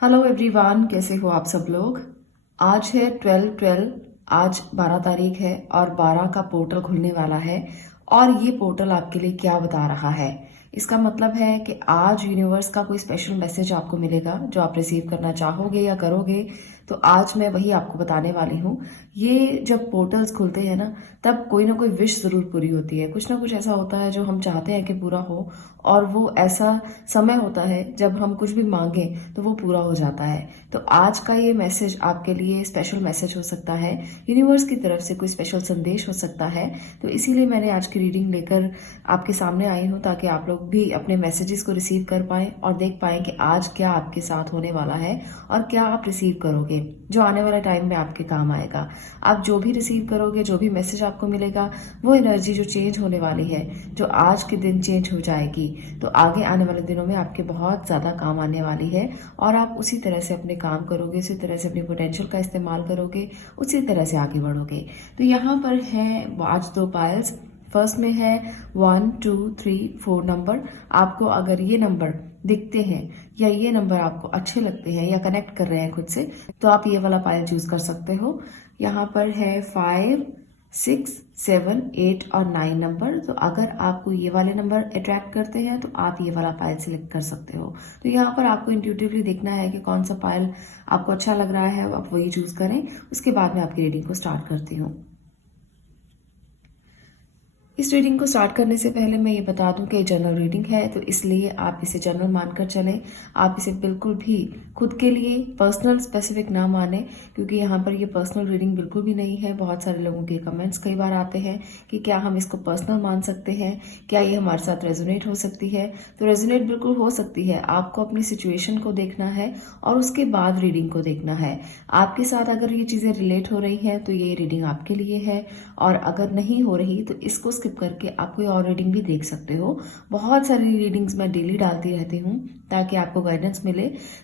Hello everyone, कैसे हो आप सब लोग। आज है 12/12। आज 12 तारीख है और 12 का पोर्टल खुलने वाला है। और ये पोर्टल आपके लिए क्या बता रहा है, इसका मतलब है कि आज यूनिवर्स का कोई स्पेशल मैसेज आपको मिलेगा जो आप रिसीव करना चाहोगे या करोगे। तो आज मैं वही आपको बताने वाली हूँ। ये जब पोर्टल्स खुलते हैं ना, तब कोई ना कोई विश जरूर पूरी होती है। कुछ ना कुछ ऐसा होता है जो हम चाहते हैं कि पूरा हो, और वो ऐसा समय होता है जब हम कुछ भी मांगे तो वो पूरा हो जाता है। तो आज का ये मैसेज आपके लिए स्पेशल मैसेज हो सकता है, यूनिवर्स की तरफ से कोई स्पेशल संदेश हो सकता है। तो इसीलिए मैंने आज की रीडिंग लेकर आपके सामने आई हूँ, ताकि आप लोग भी अपने मैसेजेस को रिसीव कर पाएं और देख पाएं कि आज क्या आपके साथ होने वाला है और क्या आप रिसीव करोगे जो आने वाले टाइम में आपके काम आएगा। आप जो भी रिसीव करोगे, जो भी मैसेज आपको मिलेगा, वो एनर्जी जो चेंज होने वाली है, जो आज के दिन चेंज हो जाएगी, तो आगे आने वाले दिनों में आपके बहुत ज़्यादा काम आने वाली है। और आप उसी तरह से अपने काम करोगे, उसी तरह से अपनी पोटेंशियल का इस्तेमाल करोगे, उसी तरह से आगे बढ़ोगे। तो यहाँ पर है आज 2 पायल्स। फर्स्ट में है 1 2 3 4 नंबर। आपको अगर ये नंबर दिखते हैं या ये नंबर आपको अच्छे लगते हैं या कनेक्ट कर रहे हैं खुद से, तो आप ये वाला पायल चूज कर सकते हो। यहाँ पर है 5 6 7 8 और 9 नंबर। तो अगर आपको ये वाले नंबर अट्रैक्ट करते हैं तो आप ये वाला पायल सिलेक्ट कर सकते हो। तो यहाँ पर आपको इंट्यूटिवली देखना है कि कौन सा पायल आपको अच्छा लग रहा है, आप वही चूज करें। उसके बाद मैं आपकी रीडिंग को स्टार्ट करती हूँ। इस रीडिंग को स्टार्ट करने से पहले मैं ये बता दूं कि जनरल रीडिंग है, तो इसलिए आप इसे जनरल मानकर चलें। आप इसे बिल्कुल भी खुद के लिए पर्सनल स्पेसिफिक ना माने, क्योंकि यहाँ पर ये पर्सनल रीडिंग बिल्कुल भी नहीं है। बहुत सारे लोगों के कमेंट्स कई बार आते हैं कि क्या हम इसको पर्सनल मान सकते हैं, क्या ये हमारे साथ रेजोनेट हो सकती है। तो रेजोनेट बिल्कुल हो सकती है। आपको अपनी सिचुएशन को देखना है और उसके बाद रीडिंग को देखना है। आपके साथ अगर ये चीज़ें रिलेट हो रही हैं तो ये रीडिंग आपके लिए है, और अगर नहीं हो रही तो इसको स्किप करके आप कोई और रीडिंग भी देख सकते हो। बहुत सारी रीडिंग्स मैं डेली डालती रहती हूँ ताकि आपको गाइडेंस मिले।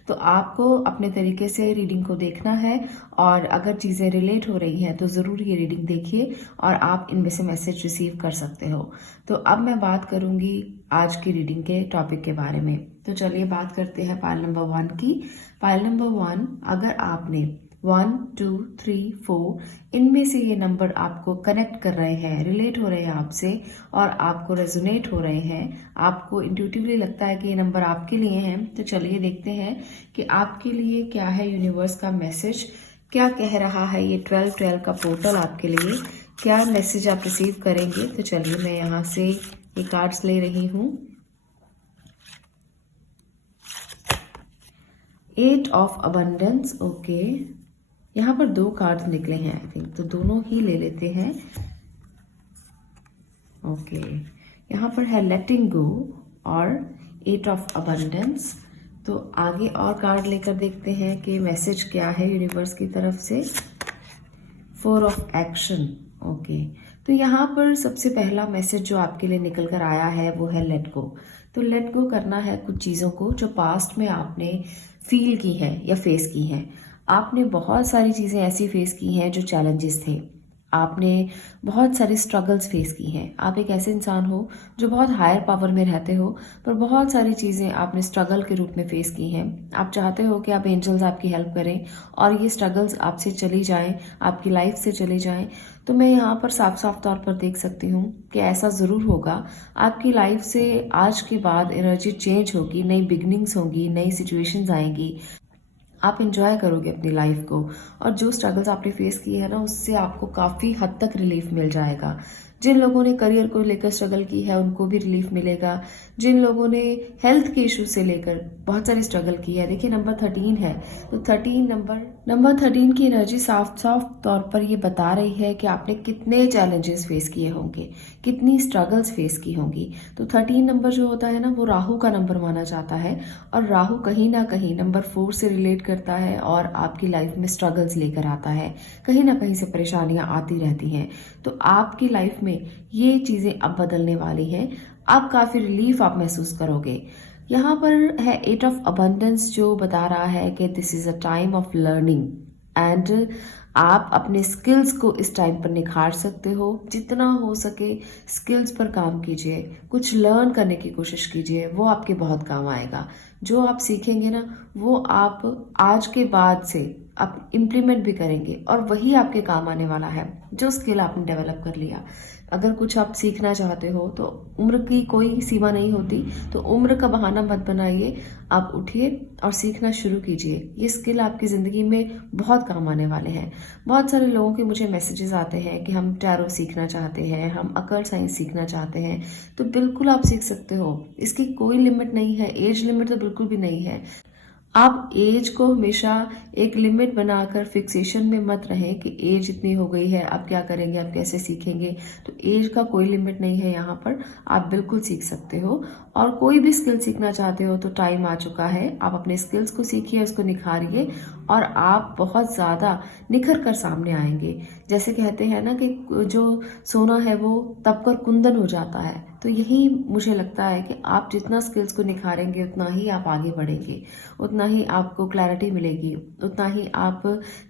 तो आपको अपने तरीके से रीडिंग को देखना है, और अगर चीज़ें रिलेट हो रही हैं तो ज़रूर ये रीडिंग देखिए और आप इनमें से मैसेज रिसीव कर सकते हो। तो अब मैं बात करूंगी आज की रीडिंग के टॉपिक के बारे में। तो चलिए बात करते हैं पायल नंबर 1 की। पायल नंबर 1, अगर आपने 1 2 3 4 इनमें से ये नंबर आपको कनेक्ट कर रहे हैं, रिलेट हो रहे हैं आपसे और आपको रेजोनेट हो रहे हैं, आपको इंट्यूटिवली लगता है कि ये नंबर आपके लिए हैं, तो चलिए देखते हैं कि आपके लिए क्या है यूनिवर्स का मैसेज, क्या कह रहा है ये 12/12 का पोर्टल आपके लिए, क्या मैसेज आप रिसीव करेंगे। तो चलिए मैं यहाँ से ये कार्ड्स ले रही हूँ। 8 ऑफ अबंडेंस, ओके। यहाँ पर 2 कार्ड्स निकले हैं आई थिंक, तो दोनों ही ले लेते हैं। ओके, यहाँ पर है लेटिंग गो और 8 ऑफ अबंडेंस। तो आगे और कार्ड लेकर देखते हैं कि मैसेज क्या है यूनिवर्स की तरफ से। 4 ऑफ एक्शन, ओके। तो यहाँ पर सबसे पहला मैसेज जो आपके लिए निकल कर आया है वो है लेट गो। तो लेट गो करना है कुछ चीज़ों को जो पास्ट में आपने फील की हैं या फेस की हैं। आपने बहुत सारी चीज़ें ऐसी फेस की हैं जो चैलेंजेस थे, आपने बहुत सारी स्ट्रगल्स फेस की हैं। आप एक ऐसे इंसान हो जो बहुत हायर पावर में रहते हो, पर बहुत सारी चीज़ें आपने स्ट्रगल के रूप में फेस की हैं। आप चाहते हो कि आप एंजल्स आपकी हेल्प करें और ये स्ट्रगल्स आपसे चली जाएं, आपकी लाइफ से चली जाएं। तो मैं यहाँ पर साफ साफ तौर पर देख सकती हूँ कि ऐसा ज़रूर होगा। आपकी लाइफ से आज के बाद एनर्जी चेंज होगी, नई बिगनिंग्स होंगी, नई सिचुएशंस आएंगी, आप इंजॉय करोगे अपनी लाइफ को, और जो स्ट्रगल्स आपने फेस किए हैं ना, उससे आपको काफ़ी हद तक रिलीफ मिल जाएगा। जिन लोगों ने करियर को लेकर स्ट्रगल की है उनको भी रिलीफ मिलेगा। जिन लोगों ने हेल्थ के इशू से लेकर बहुत सारी स्ट्रगल की है, देखिए नंबर 13 है, तो 13 नंबर 13 की एनर्जी साफ साफ तौर पर ये बता रही है कि आपने कितने चैलेंजेस फेस किए होंगे, कितनी स्ट्रगल्स फेस की होंगी। तो 13 नंबर जो होता है ना, वो राहु का नंबर माना जाता है, और राहु कहीं ना कहीं नंबर 4 से रिलेट करता है और आपकी लाइफ में स्ट्रगल्स लेकर आता है। कहीं ना कहीं से परेशानियां आती रहती हैं। तो आपकी लाइफ में ये चीज़ें अब बदलने वाली हैं। अब काफ़ी रिलीफ आप महसूस करोगे। यहाँ पर है 8 ऑफ अबंडेंस जो बता रहा है कि this is a time of learning, and आप अपने स्किल्स को इस टाइम पर निखार सकते हो। जितना हो सके स्किल्स पर काम कीजिए, कुछ लर्न करने की कोशिश कीजिए, वो आपके बहुत काम आएगा। जो आप सीखेंगे ना वो आप आज के बाद से आप इम्प्लीमेंट भी करेंगे और वही आपके काम आने वाला है जो स्किल आपने डेवलप कर लिया। अगर कुछ आप सीखना चाहते हो तो उम्र की कोई सीमा नहीं होती, तो उम्र का बहाना मत बनाइए, आप उठिए और सीखना शुरू कीजिए। ये स्किल आपकी ज़िंदगी में बहुत काम आने वाले हैं। बहुत सारे लोगों के मुझे मैसेजेस आते हैं कि हम टैरो सीखना चाहते हैं, हम अकल्ट साइंस सीखना चाहते हैं, तो बिल्कुल आप सीख सकते हो। इसकी कोई लिमिट नहीं है, एज लिमिट तो बिल्कुल भी नहीं है। आप एज को हमेशा एक लिमिट बनाकर फिक्सेशन में मत रहें कि एज इतनी हो गई है, अब क्या करेंगे, अब कैसे सीखेंगे। तो एज का कोई लिमिट नहीं है यहाँ पर, आप बिल्कुल सीख सकते हो। और कोई भी स्किल सीखना चाहते हो तो टाइम आ चुका है, आप अपने स्किल्स को सीखिए, उसको निखारिए और आप बहुत ज़्यादा निखर कर सामने आएंगे। जैसे कहते हैं ना कि जो सोना है वो तब कर कुंदन हो जाता है, तो यही मुझे लगता है कि आप जितना स्किल्स को निखारेंगे उतना ही आप आगे बढ़ेंगे, उतना ही आपको क्लैरिटी मिलेगी, उतना ही आप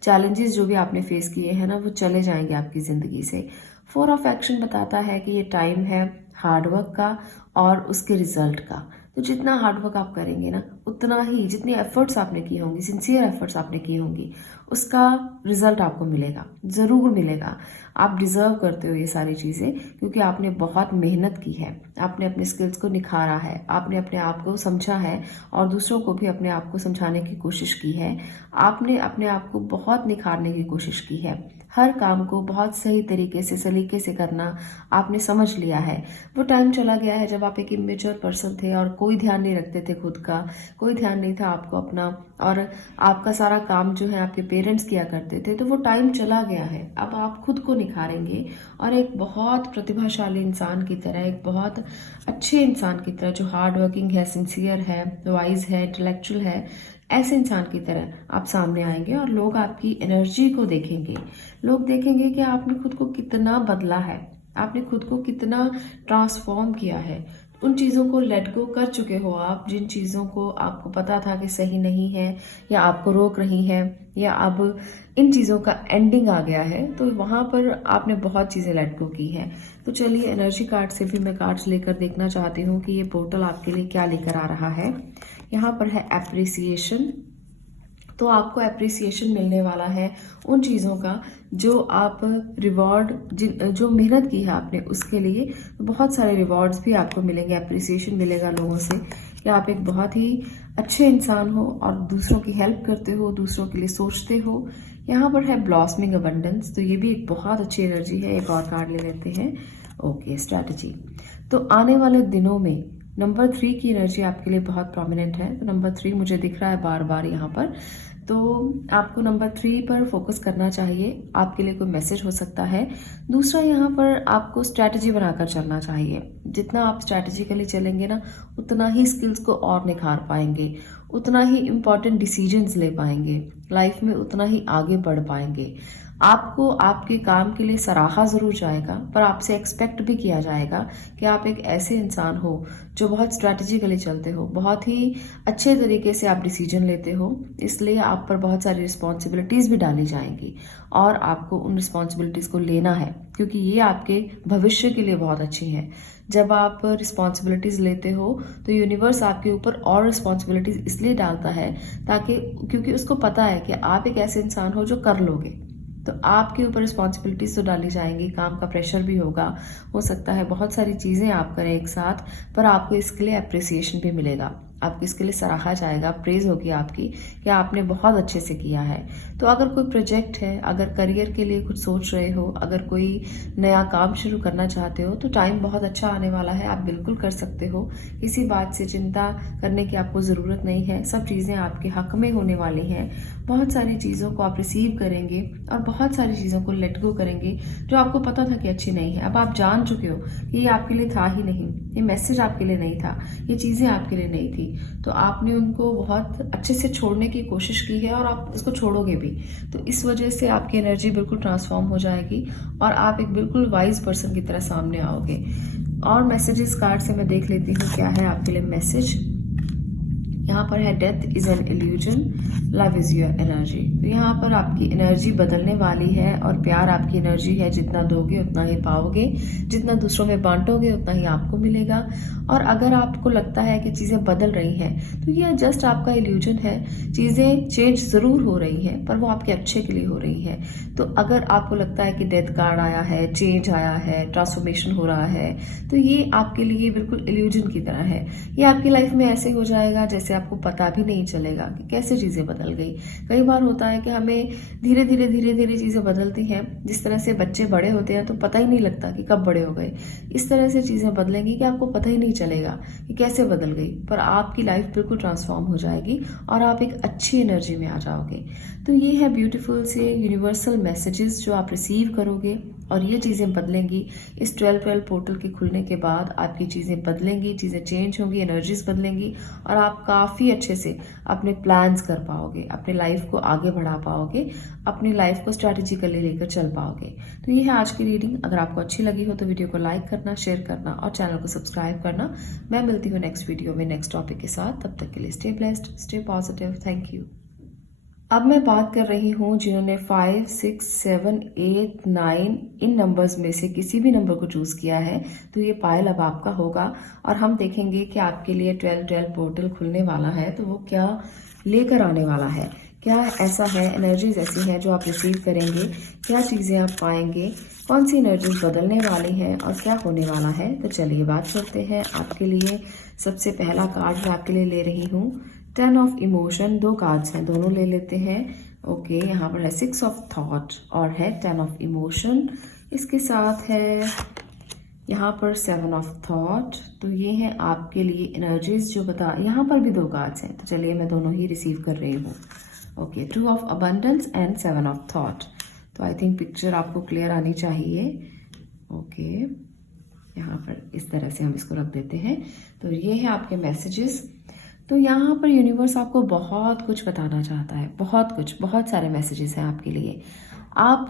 चैलेंजेस जो भी आपने फेस किए हैं ना वो चले जाएंगे आपकी ज़िंदगी से। 4 ऑफ एक्शन बताता है कि ये टाइम है हार्डवर्क का और उसके रिजल्ट का। तो जितना हार्डवर्क आप करेंगे ना उतना ही, जितनी एफर्ट्स आपने की होंगी, सिंसियर एफर्ट्स आपने की होंगी, उसका रिजल्ट आपको मिलेगा, ज़रूर मिलेगा। आप डिज़र्व करते हो ये सारी चीज़ें, क्योंकि आपने बहुत मेहनत की है, आपने अपने स्किल्स को निखारा है, आपने अपने आप को समझा है और दूसरों को भी अपने आप को समझाने की कोशिश की है। आपने अपने आप को बहुत निखारने की कोशिश की है। हर काम को बहुत सही तरीके से, सलीके से करना आपने समझ लिया है। वो टाइम चला गया है जब आप एक इमेच्योर पर्सन थे और कोई ध्यान नहीं रखते थे खुद का, कोई ध्यान नहीं था आपको अपना, और आपका सारा काम जो है आपके पेरेंट्स किया करते थे। तो वो टाइम चला गया है, अब आप खुद को निखारेंगे और एक बहुत प्रतिभाशाली इंसान की तरह, एक बहुत अच्छे इंसान की तरह जो हार्ड वर्किंग है, सिंसियर है, वाइज है, इंटेलेक्चुअल है, ऐसे इंसान की तरह आप सामने आएंगे और लोग आपकी एनर्जी को देखेंगे। लोग देखेंगे कि आपने खुद को कितना बदला है, आपने खुद को कितना ट्रांसफॉर्म किया है। उन चीज़ों को लेट गो कर चुके हो आप, जिन चीज़ों को आपको पता था कि सही नहीं है या आपको रोक रही है, या अब इन चीज़ों का एंडिंग आ गया है, तो वहाँ पर आपने बहुत चीज़ें लेट गो की हैं। तो चलिए एनर्जी कार्ड से भी मैं कार्ड्स लेकर देखना चाहती हूँ कि ये पोर्टल आपके लिए क्या लेकर आ रहा है। यहाँ पर है एप्रिसिएशन, तो आपको एप्रिसिएशन मिलने वाला है उन चीज़ों का जो आप रिवॉर्ड, जो मेहनत की है आपने उसके लिए, बहुत सारे रिवॉर्ड्स भी आपको मिलेंगे, एप्रिसिएशन मिलेगा लोगों से कि आप एक बहुत ही अच्छे इंसान हो और दूसरों की हेल्प करते हो, दूसरों के लिए सोचते हो। यहाँ पर है ब्लॉसमिंग अबंडेंस, तो ये भी एक बहुत अच्छी एनर्जी है। एक और कार्ड ले लेते हैं। Okay, strategy. तो आने वाले दिनों में नंबर 3 की एनर्जी आपके लिए बहुत प्रोमिनेंट है। तो नंबर 3 मुझे दिख रहा है बार बार यहाँ पर, तो आपको नंबर 3 पर फोकस करना चाहिए। आपके लिए कोई मैसेज हो सकता है। दूसरा, यहाँ पर आपको स्ट्रैटेजी बनाकर चलना चाहिए। जितना आप स्ट्रैटेजिकली चलेंगे ना उतना ही स्किल्स को और निखार पाएंगे, उतना ही इम्पॉर्टेंट डिसीजंस ले पाएंगे, लाइफ में उतना ही आगे बढ़ पाएंगे। आपको आपके काम के लिए सराहा ज़रूर जाएगा, पर आपसे एक्सपेक्ट भी किया जाएगा कि आप एक ऐसे इंसान हो जो बहुत स्ट्रैटेजिकली चलते हो, बहुत ही अच्छे तरीके से आप डिसीजन लेते हो। इसलिए आप पर बहुत सारी रिस्पॉन्सिबिलिटीज़ भी डाली जाएंगी और आपको उन रिस्पॉन्सिबिलिटीज़ को लेना है, क्योंकि ये आपके भविष्य के लिए बहुत अच्छी है। जब आप रिस्पॉन्सिबिलिटीज़ लेते हो तो यूनिवर्स आपके ऊपर और रिस्पॉन्सिबिलिटीज़ इसलिए डालता है ताकि, क्योंकि उसको पता है कि आप एक ऐसे इंसान हो जो कर लोगे। तो आपके ऊपर रिस्पॉन्सिबिलिटीज तो डाली जाएंगी, काम का प्रेशर भी होगा, हो सकता है बहुत सारी चीज़ें आप करें एक साथ, पर आपको इसके लिए अप्रिसिएशन भी मिलेगा, आपको इसके लिए सराहा जाएगा, प्रेज होगी आपकी कि आपने बहुत अच्छे से किया है। तो अगर कोई प्रोजेक्ट है, अगर करियर के लिए कुछ सोच रहे हो, अगर कोई नया काम शुरू करना चाहते हो, तो टाइम बहुत अच्छा आने वाला है, आप बिल्कुल कर सकते हो। किसी बात से चिंता करने की आपको ज़रूरत नहीं है, सब चीज़ें आपके हक में होने वाली हैं। बहुत सारी चीज़ों को आप रिसीव करेंगे और बहुत सारी चीज़ों को लेट गो करेंगे जो आपको पता था कि अच्छी नहीं है। अब आप जान चुके हो कि ये आपके लिए था ही नहीं, ये मैसेज आपके लिए नहीं था, ये चीज़ें आपके लिए नहीं थी, तो आपने उनको बहुत अच्छे से छोड़ने की कोशिश की है और आप इसको छोड़ोगे भी। तो इस वजह से आपकी एनर्जी बिल्कुल ट्रांसफॉर्म हो जाएगी और आप एक बिल्कुल वाइज पर्सन की तरह सामने आओगे। और मैसेजेस कार्ड से मैं देख लेती हूँ क्या है आपके लिए मैसेज। यहाँ पर है death is an illusion, love is your energy. तो यहाँ पर आपकी एनर्जी बदलने वाली है और प्यार आपकी एनर्जी है, जितना दोगे उतना ही पाओगे, जितना दूसरों में बांटोगे उतना ही आपको मिलेगा। और अगर आपको लगता है कि चीज़ें बदल रही हैं तो यह जस्ट आपका इल्यूजन है, चीज़ें चेंज ज़रूर हो रही हैं पर वो आपके अच्छे के लिए हो रही है। तो अगर आपको लगता है कि डेथ कार्ड आया है, चेंज आया है, ट्रांसफॉर्मेशन हो रहा है, तो ये आपके लिए बिल्कुल इल्यूजन की तरह है। ये आपकी लाइफ में ऐसे हो जाएगा जैसे आपको पता भी नहीं चलेगा कि कैसे चीज़ें बदल गई। कई बार होता है कि हमें धीरे धीरे चीज़ें बदलती हैं, जिस तरह से बच्चे बड़े होते हैं तो पता ही नहीं लगता कि कब बड़े हो गए। इस तरह से चीज़ें बदलेंगी कि आपको पता ही नहीं चलेगा कि कैसे बदल गई, पर आपकी लाइफ बिल्कुल ट्रांसफॉर्म हो जाएगी और आप एक अच्छी एनर्जी में आ जाओगे। तो ये है ब्यूटीफुल से यूनिवर्सल मैसेजेस जो आप रिसीव करोगे और ये चीज़ें बदलेंगी। इस 12-12 पोर्टल के खुलने के बाद आपकी चीज़ें बदलेंगी, चीज़ें चेंज होंगी, एनर्जीज बदलेंगी और आप काफ़ी अच्छे से अपने प्लान्स कर पाओगे, अपने लाइफ को आगे बढ़ा पाओगे, अपनी लाइफ को स्ट्रैटेजिकली लेकर चल पाओगे। तो ये है आज की रीडिंग। अगर आपको अच्छी लगी हो तो वीडियो को लाइक करना, शेयर करना और चैनल को सब्सक्राइब करना। मैं मिलती हूँ नेक्स्ट वीडियो में नेक्स्ट टॉपिक के साथ। तब तक के लिए stay blessed, stay positive. Thank you. अब मैं बात कर रही हूँ जिन्होंने 5, 6, 7, 8, 9 इन नंबर्स में से किसी भी नंबर को चूज़ किया है, तो ये पायल अब आपका होगा और हम देखेंगे कि आपके लिए 12-12 पोर्टल खुलने वाला है तो वो क्या लेकर आने वाला है, क्या ऐसा है, एनर्जीज ऐसी हैं जो आप रिसीव करेंगे, क्या चीज़ें आप पाएंगे, कौन सी एनर्जीज बदलने वाली हैं और क्या होने वाला है। तो चलिए बात करते हैं। आपके लिए सबसे पहला कार्ड मैं आपके लिए ले रही हूँ 10 ऑफ इमोशन। 2 कार्ड्स हैं, दोनों ले लेते हैं। ओके, यहाँ पर है 6 ऑफ थॉट और है 10 ऑफ इमोशन। इसके साथ है यहाँ पर 7 ऑफ थॉट। तो ये है आपके लिए एनर्जीज जो बता, यहाँ पर भी 2 कार्ड्स हैं तो चलिए मैं दोनों ही रिसीव कर रही हूँ। Okay, 2 of abundance and 7 of thought. तो आई थिंक पिक्चर आपको क्लियर आनी चाहिए। ओके, यहाँ पर इस तरह से हम इसको रख देते हैं। तो ये है आपके मैसेजेस। तो यहाँ पर यूनिवर्स आपको बहुत कुछ बताना चाहता है, बहुत कुछ, बहुत सारे मैसेजेस हैं आपके लिए। आप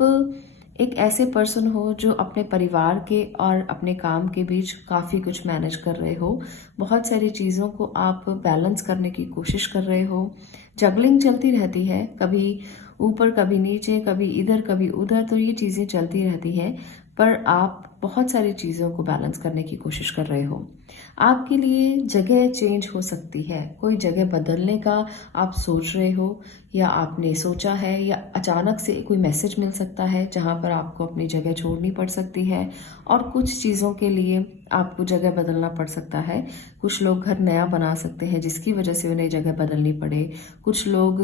एक ऐसे पर्सन हो जो अपने परिवार के और अपने काम के बीच काफ़ी कुछ मैनेज कर रहे हो, बहुत सारी चीज़ों को आप बैलेंस करने की कोशिश कर रहे हो। जगलिंग चलती रहती है, कभी ऊपर कभी नीचे, कभी इधर कभी उधर, तो ये चीज़ें चलती रहती हैं, पर आप बहुत सारी चीज़ों को बैलेंस करने की कोशिश कर रहे हो। आपके लिए जगह चेंज हो सकती है, कोई जगह बदलने का आप सोच रहे हो या आपने सोचा है, या अचानक से कोई मैसेज मिल सकता है जहाँ पर आपको अपनी जगह छोड़नी पड़ सकती है और कुछ चीज़ों के लिए आपको जगह बदलना पड़ सकता है। कुछ लोग घर नया बना सकते हैं जिसकी वजह से उन्हें जगह बदलनी पड़े। कुछ लोग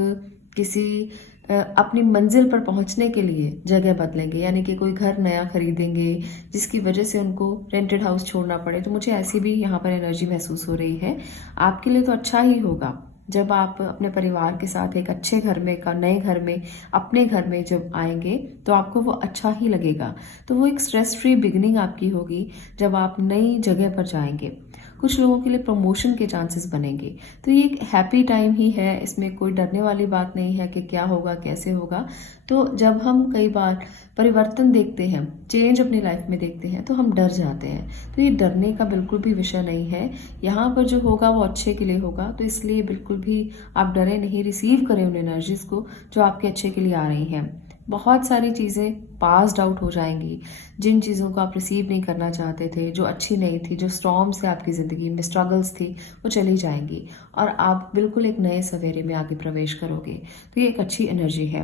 किसी अपनी मंजिल पर पहुंचने के लिए जगह बदलेंगे, यानी कि कोई घर नया खरीदेंगे जिसकी वजह से उनको रेंटेड हाउस छोड़ना पड़े। तो मुझे ऐसी भी यहाँ पर एनर्जी महसूस हो रही है। आपके लिए तो अच्छा ही होगा जब आप अपने परिवार के साथ एक अच्छे घर में, का नए घर में, अपने घर में जब आएंगे तो आपको वो अच्छा ही लगेगा। तो वो एक स्ट्रेस फ्री बिगिनिंग आपकी होगी जब आप नई जगह पर जाएंगे। कुछ लोगों के लिए प्रमोशन के चांसेस बनेंगे। तो ये एक हैप्पी टाइम ही है, इसमें कोई डरने वाली बात नहीं है कि क्या होगा, कैसे होगा। तो जब हम कई बार परिवर्तन देखते हैं, चेंज अपनी लाइफ में देखते हैं, तो हम डर जाते हैं। तो ये डरने का बिल्कुल भी विषय नहीं है। यहाँ पर जो होगा वो अच्छे के लिए होगा, तो इसलिए बिल्कुल भी आप डरे नहीं, रिसीव करें उन एनर्जीज को जो आपके अच्छे के लिए आ रही हैं। बहुत सारी चीज़ें पास्ड आउट हो जाएंगी, जिन चीज़ों को आप रिसीव नहीं करना चाहते थे, जो अच्छी नहीं थी, जो स्टॉर्म्स थे आपकी ज़िंदगी में, स्ट्रगल्स थी, वो चली जाएंगी और आप बिल्कुल एक नए सवेरे में आगे प्रवेश करोगे। तो ये एक अच्छी एनर्जी है।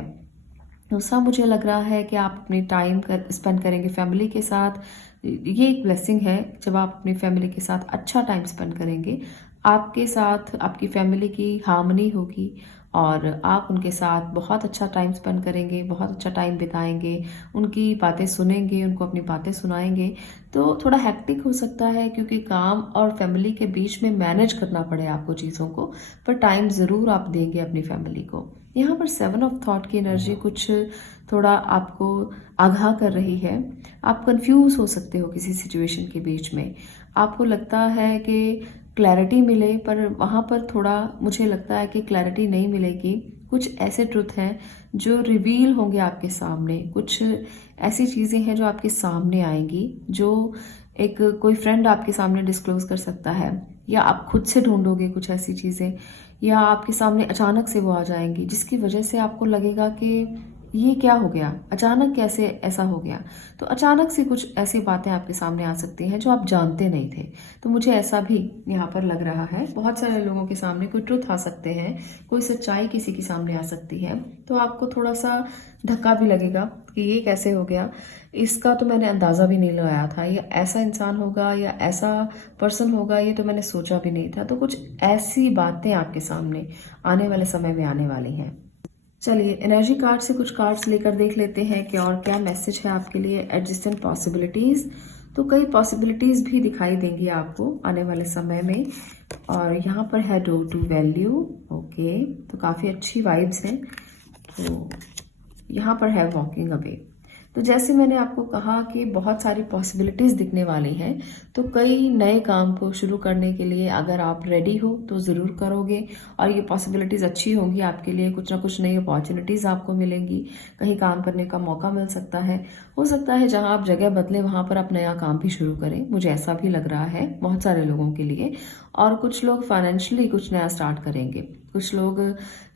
दूसरा, मुझे लग रहा है कि आप अपनी टाइम स्पेंड करेंगे फैमिली के साथ। ये एक ब्लेसिंग है जब आप अपनी फैमिली के साथ अच्छा टाइम स्पेंड करेंगे। आपके साथ आपकी फैमिली की हार्मनी होगी और आप उनके साथ बहुत अच्छा टाइम स्पेंड करेंगे, बहुत अच्छा टाइम बिताएंगे, उनकी बातें सुनेंगे, उनको अपनी बातें सुनाएंगे। तो थोड़ा हेक्टिक हो सकता है क्योंकि काम और फैमिली के बीच में मैनेज करना पड़े आपको चीज़ों को, पर टाइम ज़रूर आप देंगे अपनी फैमिली को। यहाँ पर 7 ऑफ थॉट की एनर्जी कुछ थोड़ा आपको आगाह कर रही है। आप कंफ्यूज हो सकते हो किसी सिचुएशन के बीच में, आपको लगता है कि क्लैरिटी मिले, पर वहाँ पर थोड़ा मुझे लगता है कि क्लैरिटी नहीं मिलेगी। कुछ ऐसे ट्रुथ हैं जो रिवील होंगे आपके सामने, कुछ ऐसी चीज़ें हैं जो आपके सामने आएंगी, जो एक कोई फ्रेंड आपके सामने डिस्क्लोज कर सकता है या आप खुद से ढूंढोगे कुछ ऐसी चीज़ें, या आपके सामने अचानक से वो आ जाएंगी, जिसकी वजह से आपको लगेगा कि ये क्या हो गया, अचानक कैसे ऐसा हो गया। तो अचानक से कुछ ऐसी बातें आपके सामने आ सकती हैं जो आप जानते नहीं थे। तो मुझे ऐसा भी यहाँ पर लग रहा है। बहुत सारे लोगों के सामने कोई ट्रुथ आ सकते हैं, कोई सच्चाई किसी के सामने आ सकती है, तो आपको थोड़ा सा धक्का भी लगेगा कि ये कैसे हो गया, इसका तो मैंने अंदाज़ा भी नहीं लगाया था, या ऐसा इंसान होगा या ऐसा पर्सन होगा, ये तो मैंने सोचा भी नहीं था। तो कुछ ऐसी बातें आपके सामने आने वाले समय में आने वाली हैं। चलिए एनर्जी कार्ड से कुछ कार्ड्स लेकर देख लेते हैं कि और क्या मैसेज है आपके लिए। एडजस्टेंट पॉसिबिलिटीज़, तो कई पॉसिबिलिटीज़ भी दिखाई देंगी आपको आने वाले समय में। और यहाँ पर है डोर टू वैल्यू, ओके, तो काफ़ी अच्छी वाइब्स हैं। तो यहाँ पर है वॉकिंग अवे। तो जैसे मैंने आपको कहा कि बहुत सारी पॉसिबिलिटीज़ दिखने वाली हैं, तो कई नए काम को शुरू करने के लिए अगर आप रेडी हो तो ज़रूर करोगे, और ये पॉसिबिलिटीज़ अच्छी होंगी आपके लिए। कुछ ना कुछ नई अपॉर्चुनिटीज़ आपको मिलेंगी, कहीं काम करने का मौका मिल सकता है। हो सकता है जहाँ आप जगह बदले वहाँ पर आप नया काम भी शुरू करें, मुझे ऐसा भी लग रहा है बहुत सारे लोगों के लिए। और कुछ लोग फाइनेंशियली कुछ नया स्टार्ट करेंगे, कुछ लोग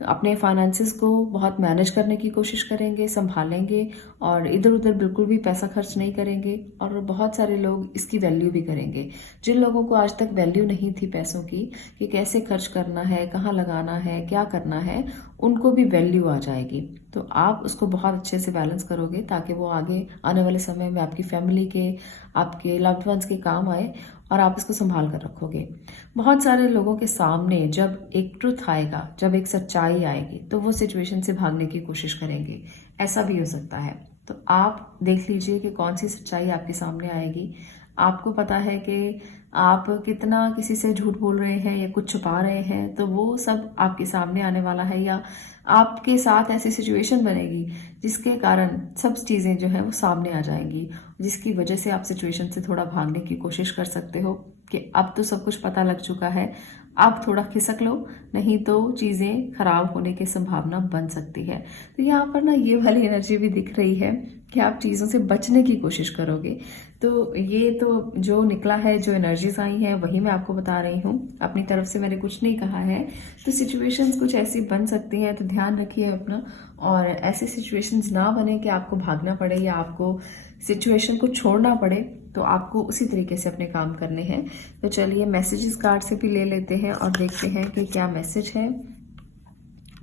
अपने फाइनेंसेस को बहुत मैनेज करने की कोशिश करेंगे, संभालेंगे, और इधर उधर बिल्कुल भी पैसा खर्च नहीं करेंगे। और बहुत सारे लोग इसकी वैल्यू भी करेंगे। जिन लोगों को आज तक वैल्यू नहीं थी पैसों की, कि कैसे खर्च करना है, कहाँ लगाना है, क्या करना है, उनको भी वैल्यू आ जाएगी। तो आप उसको बहुत अच्छे से बैलेंस करोगे ताकि वो आगे आने वाले समय में आपकी फैमिली के, आपके लव्ड वंस के काम आए, और आप इसको संभाल कर रखोगे। बहुत सारे लोगों के सामने जब एक ट्रुथ आएगा, जब एक सच्चाई आएगी, तो वो सिचुएशन से भागने की कोशिश करेंगे, ऐसा भी हो सकता है। तो आप देख लीजिए कि कौन सी सच्चाई आपके सामने आएगी। आपको पता है कि आप कितना किसी से झूठ बोल रहे हैं या कुछ छुपा रहे हैं, तो वो सब आपके सामने आने वाला है, या आपके साथ ऐसी सिचुएशन बनेगी जिसके कारण सब चीज़ें जो है वो सामने आ जाएंगी, जिसकी वजह से आप सिचुएशन से थोड़ा भागने की कोशिश कर सकते हो कि अब तो सब कुछ पता लग चुका है, आप थोड़ा खिसक लो, नहीं तो चीज़ें खराब होने की संभावना बन सकती है। तो यहाँ पर ना ये वाली एनर्जी भी दिख रही है कि आप चीज़ों से बचने की कोशिश करोगे। तो ये तो जो निकला है, जो एनर्जीज आई हैं, वही मैं आपको बता रही हूँ, अपनी तरफ से मैंने कुछ नहीं कहा है। तो सिचुएशंस कुछ ऐसी बन सकती हैं, तो ध्यान रखिए अपना, और ऐसी सिचुएशंस ना बने कि आपको भागना पड़े या आपको सिचुएशन को छोड़ना पड़े। तो आपको उसी तरीके से अपने काम करने हैं। तो चलिए मैसेजेस कार्ड से भी ले लेते हैं और देखते हैं कि क्या मैसेज है।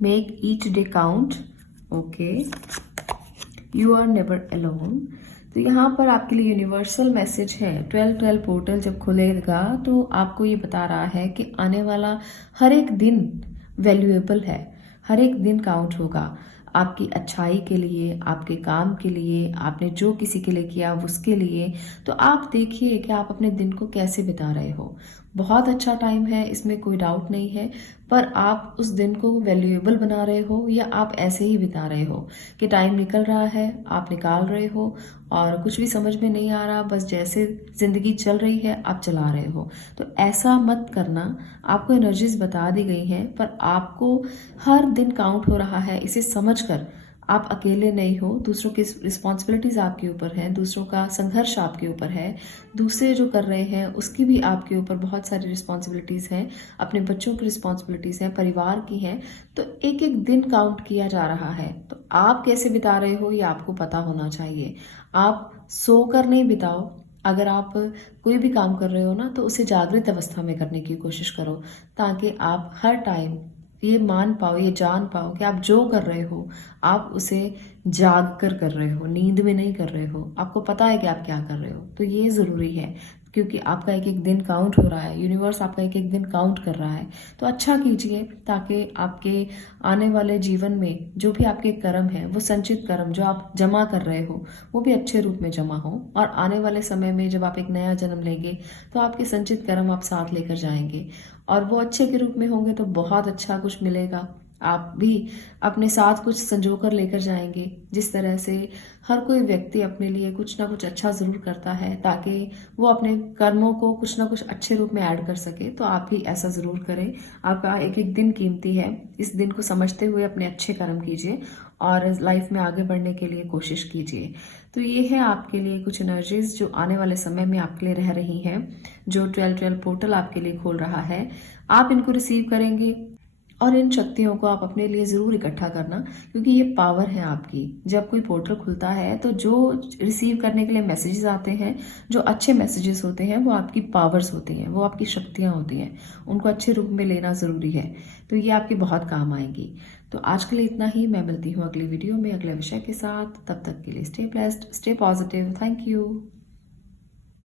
Make each day count, okay, you are never alone. तो यहाँ पर आपके लिए यूनिवर्सल मैसेज है। 12-12 पोर्टल जब खुलेगा तो आपको ये बता रहा है कि आने वाला हर एक दिन वैल्यूएबल है, हर एक दिन काउंट होगा आपकी अच्छाई के लिए, आपके काम के लिए, आपने जो किसी के लिए किया उसके लिए। तो आप देखिए कि आप अपने दिन को कैसे बिता रहे हो। बहुत अच्छा टाइम है, इसमें कोई डाउट नहीं है, पर आप उस दिन को वैल्यूएबल बना रहे हो या आप ऐसे ही बिता रहे हो कि टाइम निकल रहा है, आप निकाल रहे हो और कुछ भी समझ में नहीं आ रहा, बस जैसे जिंदगी चल रही है आप चला रहे हो। तो ऐसा मत करना। आपको एनर्जीज बता दी गई हैं, पर आपको हर दिन काउंट हो रहा है, इसे समझकर आप अकेले नहीं हो। दूसरों की रिस्पॉन्सिबिलिटीज आपके ऊपर है, दूसरों का संघर्ष आपके ऊपर है, दूसरे जो कर रहे हैं उसकी भी आपके ऊपर बहुत सारी रिस्पॉन्सिबिलिटीज हैं, अपने बच्चों की रिस्पॉन्सिबिलिटीज हैं, परिवार की हैं। तो एक एक दिन काउंट किया जा रहा है। तो आप कैसे बिता रहे हो ये आपको पता होना चाहिए। आप सोकर नहीं बिताओ। अगर आप कोई भी काम कर रहे हो ना, तो उसे जागृत अवस्था में करने की कोशिश करो, ताकि आप हर टाइम ये मान पाओ, ये जान पाओ कि आप जो कर रहे हो आप उसे जाग कर रहे हो, नींद में नहीं कर रहे हो। आपको पता है कि आप क्या कर रहे हो। तो ये ज़रूरी है, क्योंकि आपका एक एक दिन काउंट हो रहा है, यूनिवर्स आपका एक एक दिन काउंट कर रहा है। तो अच्छा कीजिए ताकि आपके आने वाले जीवन में जो भी आपके कर्म है, वो संचित कर्म जो आप जमा कर रहे हो, वो भी अच्छे रूप में जमा हो, और आने वाले समय में जब आप एक नया जन्म लेंगे तो आपके संचित कर्म आप साथ लेकर जाएंगे, और वो अच्छे के रूप में होंगे तो बहुत अच्छा कुछ मिलेगा। आप भी अपने साथ कुछ संजो कर लेकर जाएंगे। जिस तरह से हर कोई व्यक्ति अपने लिए कुछ ना कुछ अच्छा ज़रूर करता है, ताकि वो अपने कर्मों को कुछ ना कुछ अच्छे रूप में ऐड कर सके, तो आप भी ऐसा ज़रूर करें। आपका एक एक दिन कीमती है, इस दिन को समझते हुए अपने अच्छे कर्म कीजिए और लाइफ में आगे बढ़ने के लिए कोशिश कीजिए। तो ये है आपके लिए कुछ एनर्जीज जो आने वाले समय में आपके लिए रह रही हैं, जो 12-12 पोर्टल आपके लिए खोल रहा है। आप इनको रिसीव करेंगे और इन शक्तियों को आप अपने लिए ज़रूर इकट्ठा करना, क्योंकि ये पावर है आपकी। जब कोई पोर्टल खुलता है तो जो रिसीव करने के लिए मैसेजेस आते हैं, जो अच्छे मैसेजेस होते हैं, वो आपकी पावर्स होती हैं, वो आपकी शक्तियाँ होती हैं। उनको अच्छे रूप में लेना ज़रूरी है, तो ये आपके बहुत काम आएंगी। तो आज के लिए इतना ही। मैं मिलती हूँ अगली वीडियो में अगले विषय के साथ। तब तक के लिए stay blessed, stay positive. Thank you.